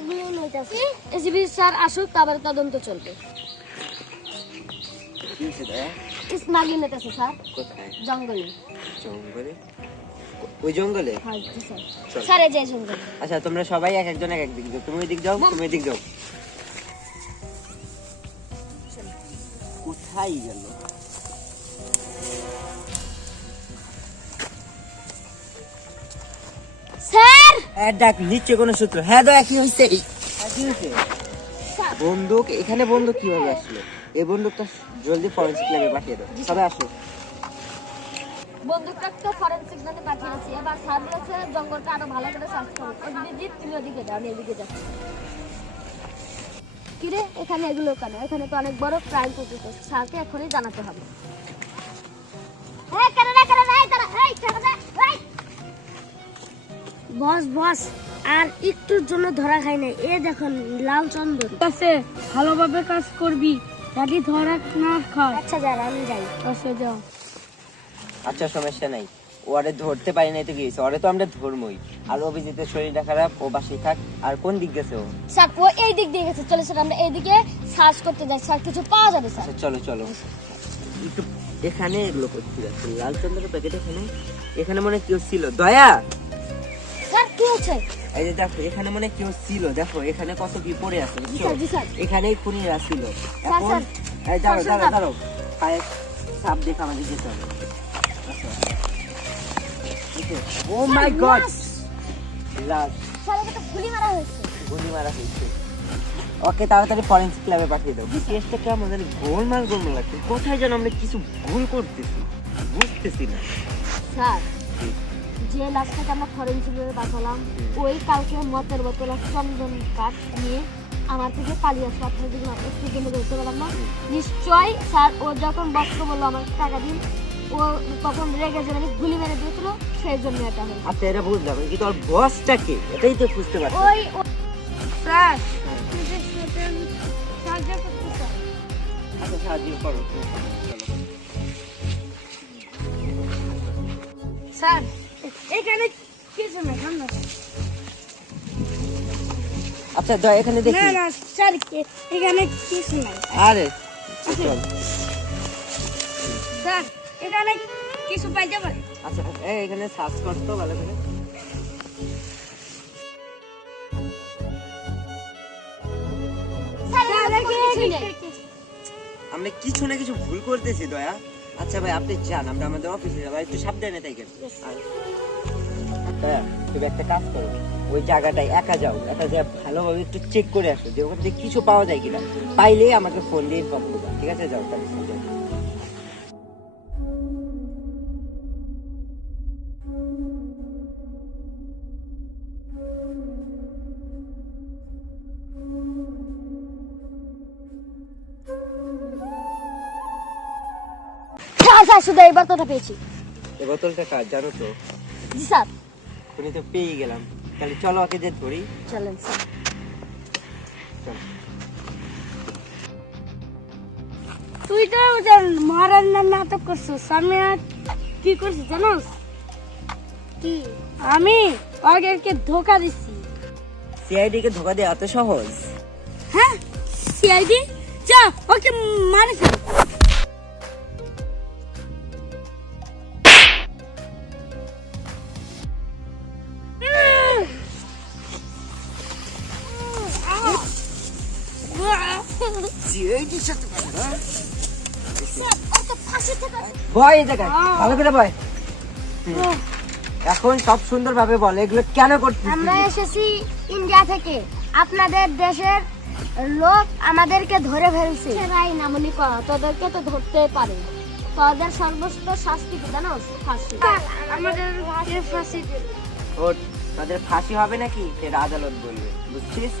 Smuggling হইতাছে। ACB sir আসুক তারপরে তদন্ত চলবে। কি হয়েছে দয়া? স্মাগলিং হইতাছে স্যার। কোথায়? জঙ্গলে। জঙ্গলে? ওই জঙ্গলে? হ্যাঁ জি স্যার। চল। স্যার এই যে জঙ্গলে। আচ্ছা তোমরা সবাই এক একজন এক এক দিক যাও, তুমি ওই দিক যাও, তুমি ওই দিক যাও। কোথায় গেল? স্যার ডাক নিচে কোনো সূত্র? হ্যাঁ দয়া কি হয়েছে? কি হয়েছে? স্যার বন্দুক এখানে? বন্দুক কিভাবে আসলো? এই বন্দুকটা জলদি ফরেনসিক ল্যাবে পাঠিয়ে দাও। সবাই আসো। বন্দুকটা তো ফরেনসিক ল্যাবে পাঠিয়েছি। এবার স্যার বলেছে জঙ্গলটা আরো ভালো করে সার্চ করো। এদিকে তুমি ওদিকে যাও, আমি এদিকে যাচ্ছি। কিরে এখানে এগুলো কেন? এখানে তো অনেক বড় ক্রাইম ঘটেছে। স্যারকে এখনই জানাতে হবে। বস বস আর একটুর জন্য ধরা খাই নাই। এ দেখুন লাল চন্দন কাছে ভালোভাবে কাজ করবি, যাতে ধরা না খায়। আচ্ছা যার আমি যাই। কাছে যাও। আচ্ছা সমস্যা নাই, ওরে ধরতে পারি নাই তো কি হয়েছে? ওরে তো আমরা ধর্মই। আর অভিজিতের শরীরটা খারাপ, ও বাসি থাক। আর কোন দিক গেছে ও? স্যার ও এই দিক দিয়ে গেছে। চলে স্যার আমরা এইদিকে সার্চ করতে যাই। স্যার কিছু পাওয়া যাবে স্যার? আচ্ছা চলো চলো। একটু এখানে এগুলো করতে যাচ্ছে লাল চন্দ্রের প্যাকেট। এখানে এখানে মনে হয় কেউ ছিল। দয়া স্যার কি হচ্ছে? এই যে দেখো এখানে মনে হয় কেউ ছিল। দেখো এখানে কত কি পড়ে আছে জি বুঝছো? স্যার জি স্যার। এখানেই খুনিরা ছিল। স্যার, এখন স্যার। এই দাঁড়াও স্যার, দাঁড়াও স্যার। দাঁড়াও, পায়ে সাপ দেখে আমাদের যেতে হবে। ও মাই গড, লাশ স্যার ওকে তো গুলি মারা হয়েছে। গুলি মারা হয়েছে। ওকে তাড়াতাড়ি ফরেনসিক ল্যাবে পাঠিয়ে দাও। কেসটা কেমন জানি গোলমাল গোলমাল লাগছে। কোথায় যেন আমরা কিছু ভুল করতেছি, বুঝতেছি না। স্যার যে লাশটাকে আমরা ফরেনসিক ভাবে বাঁচালাম ওই কালকে মদের বোতল আর চন্দন কাঠ নিয়ে আমার থেকে পালিয়ে আসলো। আপনার যদি একটু জন্য বলতে পারলাম না। নিশ্চয়ই স্যার ও যখন বক্তব্য বললো আমার টাকা দিন, ও তখন রেগে যে আমি গুলি মেরে দিয়েছিল, সেই জন্য এটা হয়েছে। আচ্ছা এটা বুঝলাম, কিন্তু ওর বসটাকে এটাই তো বুঝতে পারছি। ওই স্যার সাহায্য করতে চাই। আচ্ছা সাহায্য করো। স্যার এখানে কিছু না, ঠান্ডা। আচ্ছা দয়া এখানে দেখি। না না স্যার এখানে কিছু না। আরে চল। স্যার এখানে কিছু পাইতে পারে। আচ্ছা এখানে সার্চ করতো ভালো করে। স্যার কিছুই নেই। আমরা কিছু না কিছু ভুল করতেছি দয়া। আচ্ছা ভাই আপনি যান, আমরা আমাদের অফিসে যাবো। একটু সাবধানে থাকেন। দয়া তুমি একটা কাজ করো, ওই জায়গাটায় একা যাও, একা যা ভালোভাবে একটু চেক করে আসো যে ওখান থেকে কিছু পাওয়া যায় কিনা। পাইলে আমাকে ফোন দিয়ে ইনফর্ম করবা, ঠিক আছে? যাও তাহলে। স্যার স্যার শুধু এই বার্তাটা পেয়েছি। এই বোতলটা কাজ জানো তো? জি স্যার। তুমি তো পেয়ে গেলাম, তাহলে চলো ওকে যে ধরি। চলেন স্যার। চলো। তুই তো ওদের মহারান্নার নাটক করছিস। আমি আর কি করছি জানোস? কি? আমি ওদেরকে ধোকা দিচ্ছি। সিআইডি কে ধোকা দেওয়া এত সহজ? হ্যাঁ সিআইডি যা ওকে মারে ফেল। সিআইডির সাথে কথা? স্যার ও তো ফাঁসি থেকে ভয় এই জায়গায়, ভালো করে ভয়। এখন সব সুন্দরভাবে বল এগুলো কেন করছিস? আমরা এসেছি ইন্ডিয়া থেকে। আপনাদের দেশের লোক আমাদেরকে ধরে ফেলছে। রাই নামনি করা তোদেরকে তো ধরতে পারে। তোদের সর্বোচ্চ শাস্তি কি জানো? ফাঁসি। আমাদের ফাঁসি দিল। ওর তাদের ফাঁসি হবে নাকি সেটা আদালত বলবে, বুঝছিস?